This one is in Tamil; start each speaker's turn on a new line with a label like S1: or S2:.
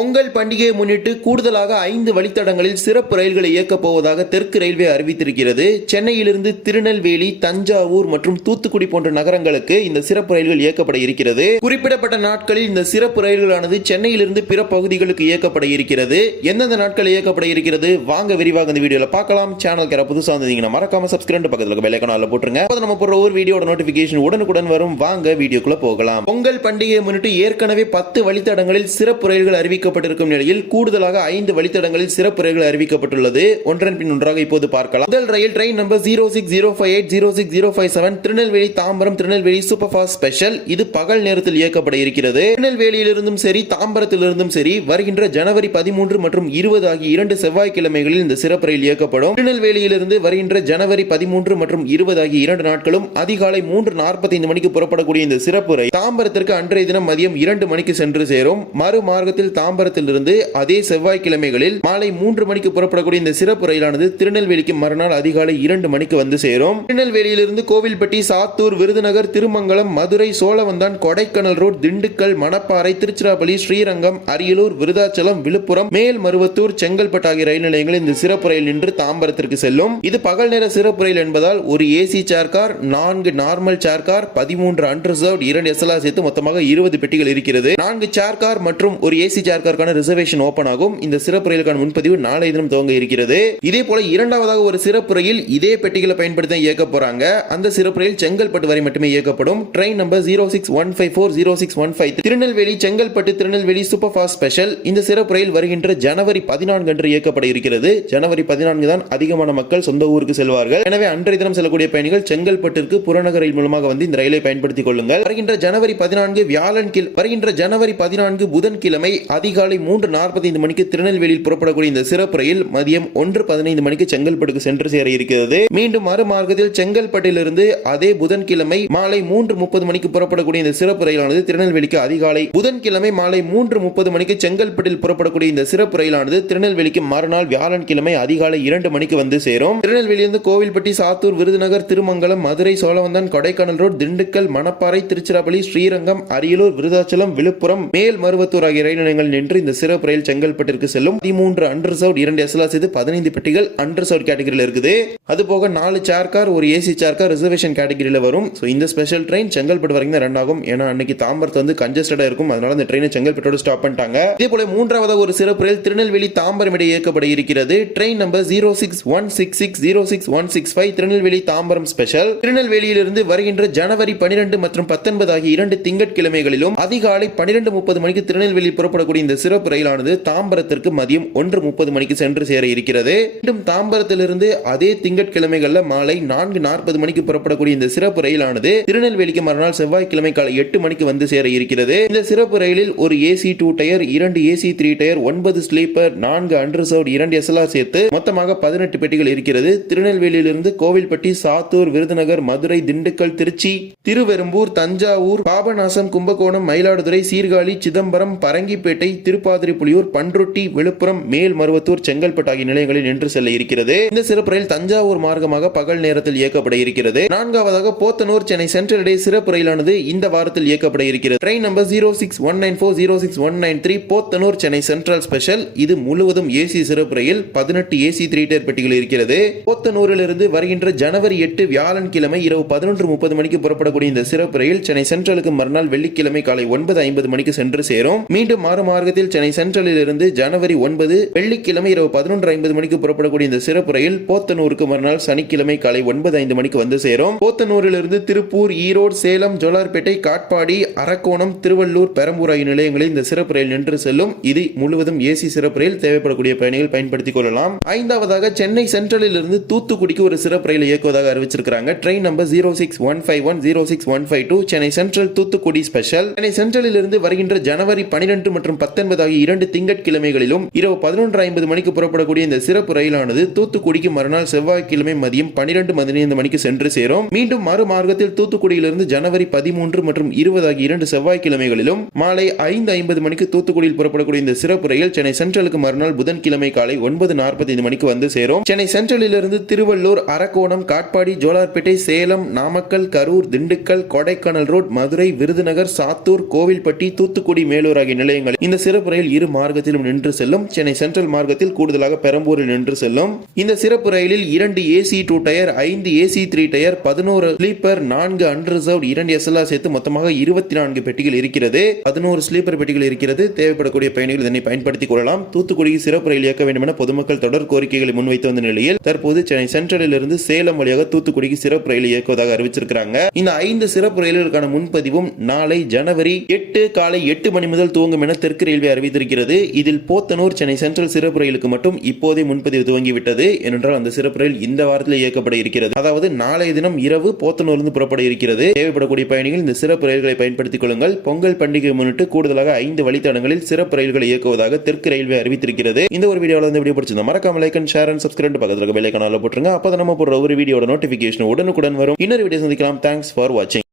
S1: பொங்கல் பண்டிகையை முன்னிட்டு கூடுதலாக ஐந்து வழித்தடங்களில் சிறப்பு ரயில்களை இயக்கப் போவதாக தெற்கு ரயில்வே அறிவித்திருக்கிறது. சென்னையிலிருந்து திருநெல்வேலி தஞ்சாவூர் மற்றும் தூத்துக்குடி போன்ற நகரங்களுக்கு இந்த சிறப்பு ரயில்கள் இயக்கப்பட இருக்கிறது. குறிப்பிடப்பட்ட நாட்களில் இந்த சிறப்பு ரயில்களானது சென்னையிலிருந்து பிற பகுதிகளுக்கு இயக்கப்பட இருக்கிறது. எந்தெந்த நாட்கள் இயக்கப்பட இருக்கிறது? வாங்க விரிவாக இந்த வீடியோல பார்க்கலாம். சேனல் கேர புதுசா வந்தீங்கன்னா மறக்காம சப்ஸ்கிரைப் பக்கத்துல பெல் போட்டுருங்க. அப்போ நம்ம போடுற ஒரு வீடியோட நோட்டிபிகேஷன் உடனுக்குடன் வரும். வாங்க வீடியோக்குள்ள போகலாம். பொங்கல் பண்டிகையை முன்னிட்டு ஏற்கனவே பத்து வழித்தடங்களில் சிறப்பு ரயில்கள் அறிவிக்கப்பட்டிருக்கும் நிலையில் கூடுதலாக ஐந்து வழித்தடங்களில் சிறப்பு ரயில்கள் அறிவிக்கப்பட்டுள்ளது. ஒன்றன் பின் ஒன்றாக இப்போது பார்க்கலாம். முதல் ரயில் train number zero six zero five eight zero six zero five seven Tirunelveli Tambaram Tirunelveli super fast special. இது பகல் நேரத்தில் இயக்கப்பட இருக்கிறது. திருநெல்வேலியிலிருந்தும் சரி தாம்பரத்திலிருந்தும் சரி வருகின்ற ஜனவரி பதிமூன்று மற்றும் இருபது ஆகிய இரண்டு செவ்வாய்க்கிழமைகளில் இந்த சிறப்பு ரயில் இயக்கப்படும். திருநெல்வேலியிலிருந்து வருகின்ற ஜனவரி பதிமூன்று மற்றும் இருபது ஆகிய இரண்டு நாட்களும் அதிகாலை மூன்று நாற்பத்தைந்து மணிக்கு புறப்படக்கூடிய இந்த சிறப்பு ரயில் தாம்பரத்திற்கு அன்றைய தினம் மதியம் இரண்டு மணிக்கு சென்று சேரும். மறு மார்க்கத்தில் தாம்பரத்திலிருந்து அதே செவ்வாய்க்கிழமைகளில் மாலை மூன்று மணிக்கு புறப்படக்கூடிய இந்த சிறப்பு ரயிலானது திருநெல்வேலிக்கு மறுநாள் அதிகாலை இரண்டு மணிக்கு வந்து சேரும். திருநெல்வேலியிலிருந்து கோவில்பட்டி சாத்தூர் விருதுநகர் திருமங்கலம் மதுரை சோழவந்தான் கொடைக்கானல் ரோட் திண்டுக்கல் மணப்பாறை திருச்சிராப்பள்ளி ஸ்ரீரங்கம் அரியலூர் விருதாச்சலம் விழுப்புரம் மேல்மருவத்தூர் செங்கல்பட்டு ஆகிய ரயில் நிலையங்களில் இந்த சிறப்பு ரயில் நின்று தாம்பரத்திற்கு செல்லும். இது பகல் நேர சிறப்பு ரயில் என்பதால் ஒரு ஏசி சேர் கார் நான்கு நார்மல் சேர் கார் பதிமூன்று அன்ரிசர்வ் இரண்டு எஸ்எல்ஆர் சேர்த்து மொத்தமாக இருபது பெட்டிகள் இருக்கிறது. நான்கு சேர் கார் மற்றும் ஒரு ஏசி சேர் காருக்கான ரிசர்வேஷன் ஓபன் ஆகும். இந்த சிறப்பு ரயிலுக்கான முன்பதிவு நாளை தினம் துவங்க இருக்கிறது. இதே போல இரண்டாவதாக ஒரு சிறப்பு ரயில் இதே பெட்டிகளை பயன்படுத்தி இயக்க போறாங்க. அந்த சிறப்பு ரயில் செங்கல்பட்டு வரை மட்டுமே இயக்கப்படும். Train number zero six one five four zero six one five Tirunelveli Chengalpattu Tirunelveli super fast special இந்த சிறப்பு ரயில் வருகின்ற ஜனவரி பதினான்கு அன்று இயக்கப்பட இருக்கிறது. ஜனவரி பதினான்கு தான் அதிகமான மக்கள் சொந்த ஊருக்கு செல்வார்கள். எனவே அன்றைய தினம் செல்லக்கூடிய பயணிகள் செங்கல்பட்டிற்கு புறநகர் ரயில் மூலமாக வந்து இந்த ரயிலை பயன்படுத்திக் கொள்ளுங்கள். வருகின்ற ஜனவரி பதினான்கு வியாழன் வருகின்ற ஜனவரி பதினான்கு புதன்கிழமை அதிகாலை மூன்று நாற்பத்தைந்து மணிக்கு திருநெல்வேலியில் புறப்படக்கூடிய இந்த சிறப்பு ரயில் மதியம் ஒன்று பதினைந்து மணிக்கு செங்கல்பட்டுக்கு சென்று சேர இருக்கிறது. மீண்டும் மறுமார்க்கத்தில் செங்கல்பட்டிலிருந்து அதே புதன்கிழமை மாலை மூன்று முப்பது மணிக்கு புறப்படக்கூடிய இந்த சிறப்பு ரயிலானது திருநெல்வேலிக்கு அதிகாலை புதன்கிழமை மாலை மூன்று முப்பது மணிக்கு செங்கல்பட்டில் புறப்படக்கூடிய இந்த சிறப்பு ரயிலானது திருநெல்வேலிக்கு மறுநாள் வியாழன்கிழமை அதிகாலை இரண்டு மணிக்கு வந்து சேரும். திருநெல்வேலியிலிருந்து கோவில்பட்டி சாத்தூர் விருதுநகர் திருமங்கலம் மதுரை சோழவந்தன் கொடைக்கானல் ரோடு திண்டுக்கல் மணப்பாறை திருச்சிராப்பள்ளி ஸ்ரீரங்கம் அரியலூர் விருதாச்சலம் விழுப்புரம் மேல் மருவத்தூர் ஆகிய ரயில் நிலையங்கள் நின்று இந்த சிறப்பு ரயில் செங்கல்பட்டிற்கு செல்லும் பதிமூன்று அன்ரிசர்வ்ட் இரண்டு எஸ்எல்ஆர் செய்து பதினைந்து பெட்டிகள் அன்ரிசர்வ்ட் கேட்டகரியில் இருக்குது. அது போக நாலு சேர் கார் ஒரு ஏசி சேர் கார் ரிசர்வேஷன் கேட்டகரியில் வரும். ஸோ இந்த ஸ்பெஷல் ட்ரெயின் செங்கல்பட்டு வரைக்கும் தான் ரன் ஆகும். ஏன்னா அன்னைக்கு தாம்பரத்தை வந்து கஞ்சஸ்டடாக இருக்கும். அதனால இந்த ட்ரெயினை செங்கல்பட்டோட ஸ்டாப் பண்ணிட்டாங்க. இதே போல மூன்றாவது ஒரு சிறப்பு ரயில் திருநெல்வேலி தாம்பரம் இடையே இயக்கப்பட இருக்கிறது. Train number zero six one six six zero six one six five Tirunelveli Tambaram special திருநெல்வேலியிலிருந்து வருகின்ற ஜனவரி பனிரெண்டு மற்றும் பத்தொன்பது ஆகிய இரண்டு திங்கட்கிழமைகளிலும் அதிகாலை பனிரெண்டு முப்பது மணிக்கு திருநெல்வேலி புறப்படக்கூடிய இந்த சிறப்பு ரயிலானது தாம்பரத்திற்கு மதியம் ஒன்று முப்பது மணிக்கு சென்று சேர இருக்கிறது. மீண்டும் தாம்பரத்திலிருந்து அதே திங்கட்கிழமைகள்ல மாலை நான்கு நாற்பது மணிக்கு புறப்படக்கூடிய இந்த சிறப்பு ரயிலானது திருநெல்வேலிக்கு மறுநாள் செவ்வாய்க்கிழமை காலை எட்டு மணிக்கு வந்து சேர இருக்கிறது. இந்த சிறப்பு ரயிலில் ஒரு ஏசி டூ டயர் இரண்டு ஏசி த்ரீ டயர் ஒன்பது ஸ்லீப்பர் நான்கு அன்ரிசர்வ்ட் இரண்டு எஸ்எல்ஆர் சேர்த்து மொத்தமாக பதினெட்டு பெட்டிகள் இருக்கிறது. திருநெல்வேலியிலிருந்து கோவில்பட்டி சாத்தூர் விருதுநகர் மதுரை திண்டுக்கல் திருச்சி திருவெரும்பூர் தஞ்சாவூர் பாபநாசம் கும்பகோணம் மயிலாடுதுறை சீர்காழி சிதம்பரம் பரங்கிப்பேட்டை திருப்பாதிரிப்புலியூர் பன்ருட்டி விழுப்புரம் மேல் மருவத்தூர் செங்கல்பட்டு ஆகிய நிலையங்களில் நின்று செல்ல இருக்கிறது. இந்த சிறப்பு ரயில் தஞ்சாவூர் மார்க்கமாக பகல் நேரத்தில் இயக்கப்பட இருக்கிறது. நான்காவதாக போத்தனூர் சென்னை சென்ட்ரல் இடையே சிறப்பு ரயிலானது இந்த வாரத்தில் இயக்கப்பட இருக்கிறது. Train number zero six one nine four zero six one nine three Podanur Chennai central special. இது முழுவதும் ஏசி சிறப்பு ரயில் பதினெட்டு ஏசி த்ரீ டயர் பெட்டிகள் இருக்கிறது. போத்தனூரிலிருந்து வருகின்ற ஜனவரி எட்டு வியாழன்கிழமை இரவு பதினொன்று முப்பது மணிக்கு புறப்படக்கூடிய இந்த சிறப்பு ரயில் சென்னை சென்ட்ரலுக்கு மறுநாள் வெள்ளிக்கிழமை காலை ஒன்பது ஐம்பது மணிக்கு சென்று சேரும். மீண்டும் மாறு மார்க்கத்தில் சென்னை சென்ட்ரலில் இருந்து ஜனவரி ஒன்பது வெள்ளிக்கிழமை இரவு பதினொன்று ஐம்பது மணிக்கு புறப்படக்கூடிய இந்த சிறப்பு ரயில் போத்தனூருக்கு மறுநாள் சனிக்கிழமை காலை ஒன்பது ஐந்து மணிக்கு வந்து சேரும். போத்தனூரிலிருந்து திருப்பூர் ஈரோடு சேலம் ஜோலார்பேட்டை காட்பாடி அரக்கோணம் திருவள்ளூர் பெரம்பூர் ஆகிய நிலையங்களில் இந்த சிறப்பு ரயில் நின்று செல்லும். இது முழுவதும் ஏசி சிறப்பு ரயில் தேவைப்படக்கூடிய பயணிகள் பயன்படுத்திக் கொள்ளலாம். ஐந்தாவதாக சென்னை சென்ட்ரலில் இருந்து தூத்துக்குடிக்கு ஒரு சிறப்பு ரயில் இயக்குவதாக அறிவிச்சிருக்காங்க train number zero six one five one zero six one five two Chennai central Thoothukudi special. Chennai சென்ட்ரலில் இருந்து வருகின்ற ஜனவரி பனிரெண்டு மற்றும் பத்து பத்தொன்பது ஆகிய இரண்டு திங்கட்கிழமைகளிலும் இரவு பதினொன்று ஐம்பது மணிக்கு புறப்படக்கூடிய இந்த சிறப்பு ரயிலானது தூத்துக்குடிக்கு மறுநாள் செவ்வாய்க்கிழமை மதியம் பனிரெண்டு பதினைந்து மணிக்கு சென்று சேரும். மீண்டும் மறு மார்க்கத்தில் தூத்துக்குடியிலிருந்து ஜனவரி பதிமூன்று மற்றும் இருபது ஆகிய இரண்டு செவ்வாய்க்கிழமைகளிலும் மாலை ஐந்து ஐம்பது மணிக்கு தூத்துக்குடியில் புறப்படக்கூடிய இந்த சிறப்பு ரயில் சென்னை சென்ட்ரலுக்கு மறுநாள் புதன்கிழமை காலை ஒன்பது நாற்பத்தைந்து மணிக்கு வந்து சேரும். சென்னை சென்ட்ரலிலிருந்து திருவள்ளூர் அரக்கோணம் காட்பாடி ஜோலார்பேட்டை சேலம் நாமக்கல் கரூர் திண்டுக்கல் கொடைக்கானல் ரோட் மதுரை விருதுநகர் சாத்தூர் கோவில்பட்டி தூத்துக்குடி மேலூர் ஆகிய நிலையங்களில் இந்த சிறப்பு ரயில் இரு மார்க்கத்திலும் நின்று செல்லும் சென்னை சென்ட்ரல் மார்க்கத்தில் கூடுதலாக பெரம்பூரில் நின்று செல்லும். இந்த சிறப்பு ரயிலில் இரண்டு ஏசி டூ டயர் ஐந்து ஏசி த்ரீ டயர் பதினோரு ஸ்லீப்பர் நான்கு அன்ரிசர்வ் இரண்டு எஸ்எல்ஆர் சேர்த்து மொத்தமாக இருபத்தி நான்கு பெட்டிகள் இருக்கிறது. பதினோரு ஸ்லீப்பர் பெட்டிகள் இருக்கிறது. தேவைப்படக்கூடிய பயணிகள் இதனை பயன்படுத்திக் கொள்ளலாம். தூத்துக்குடிக்கு சிறப்பு ரயில் இயக்க வேண்டும் என பொதுமக்கள் தொடர் கோரிக்கைகளை முன்வைத்து வந்த நிலையில் தற்போது சென்னை சென்ட்ரலில் இருந்து சேலம் வழியாக தூத்துக்குடிக்கு சிறப்பு ரயில் இயக்குவதாக அறிவிச்சிருக்கிறாங்க. இந்த ஐந்து சிறப்பு ரயில்களுக்கான முன்பதிவும் நாளை ஜனவரி எட்டு காலை எட்டு மணி முதல் துவங்கும் என தெற்கு ரயில்வே அறிவித்திருக்கிறது. இதில் போத்தனூர் சென்னை சென்ட்ரல் சிறப்பு ரயிலுக்கு மட்டும் இப்போதே முன்பதிவு துவங்கிவிட்டது. ஏனென்றால் அந்த சிறப்பு ரயில் இந்த வாரத்தில் இயக்கப்பட இருக்கிறது. அதாவது நாளைய தினம் இரவு போத்தனூரிலிருந்து புறப்பட இருக்கிறது. தேவைப்படக்கூடிய பயணிகள் இந்த சிறப்பு ரயில்களை பயன்படுத்திக் கொள்ளுங்கள். பொங்கல் பண்டிகை முன்னிட்டு கூடுதலாக ஐந்து வழித்தடங்களில் சிறப்பு ரயில்களை இயக்குவதாக தெற்கு ரயில்வே அறிவித்திருக்கிறது. இந்த ஒரு வீடியோவில் வந்து வீடியோ பிடிச்சிருந்தா மறக்காம like and share and subscribe பக்கத்தில் இருக்க பெல் ஐக்கான போட்டுருங்க. அப்போ நம்ம போடுற ஒரு வீடியோட நோட்டிஃபிகேஷன் உடனுக்குடன் வரும். இன்னொரு வீடியோ சந்திக்கலாம். தேங்க்ஸ் ஃபார் வாட்சிங்